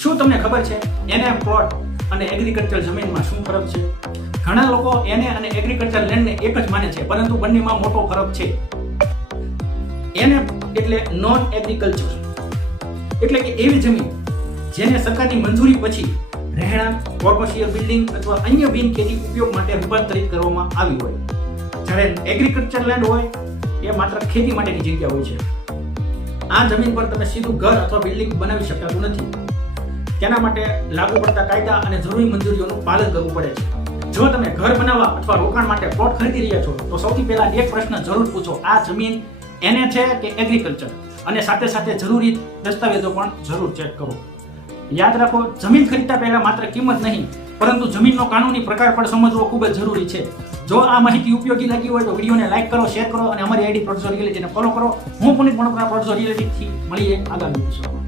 શું તમને ખબર છે એને પ્લોટ અને એગ્રીકલ્ચર જમીનમાં શું ફરક છે? ઘણા લોકો એને અને એગ્રીકલ્ચર લેન્ડને એક જ માને છે, પરંતુ બંનેમાં મોટો ફરક છે. એને એટલે નોન એગ્રીકલ્ચર, એટલે કે એવી જમીન જેને સરકારની મંજૂરી પછી રહેણાંક, કોમર્શિયલ બિલ્ડિંગ અથવા અન્ય બિનખેતી ઉપયોગ માટે રૂપાંતરિત કરવામાં આવી હોય. જ્યારે એગ્રીકલ્ચર લેન્ડ હોય એ માત્ર ખેતી માટેની જગ્યા હોય છે. આ જમીન પર તમે સીધું ઘર અથવા બિલ્ડિંગ બનાવી શકાતું નથી. તેના માટે લાગુ પડતા કાયદા અને જરૂરી મંજૂરીઓનું પાલન કરવું પડે છે. જો તમે ઘર બનાવવા અથવા રોકાણ માટે પ્લોટ ખરીદી રહ્યા છો તો સૌથી પહેલા એક પ્રશ્ન જરૂર પૂછો, આ જમીન એને છે કે એગ્રીકલ્ચર? અને સાથે સાથે જરૂરી દસ્તાવેજો પણ જરૂર ચેક કરો. યાદ રાખો, જમીન ખરીદતા પહેલા માત્ર કિંમત નહીં, પરંતુ જમીનનો કાનૂની પ્રકાર પણ સમજવો ખૂબ જ જરૂરી છે. જો આ માહિતી ઉપયોગી લાગી હોય તો વિડીયોને લાઈક કરો, શેર કરો અને અમારી આઈડી પ્રોડ્યુસર રિયલિટીને ફોલો કરો. હું પુનિત મણોપરા પ્રોડ્યુસર રિયલિટીથી મળીએ આગામી એપિસોડમાં.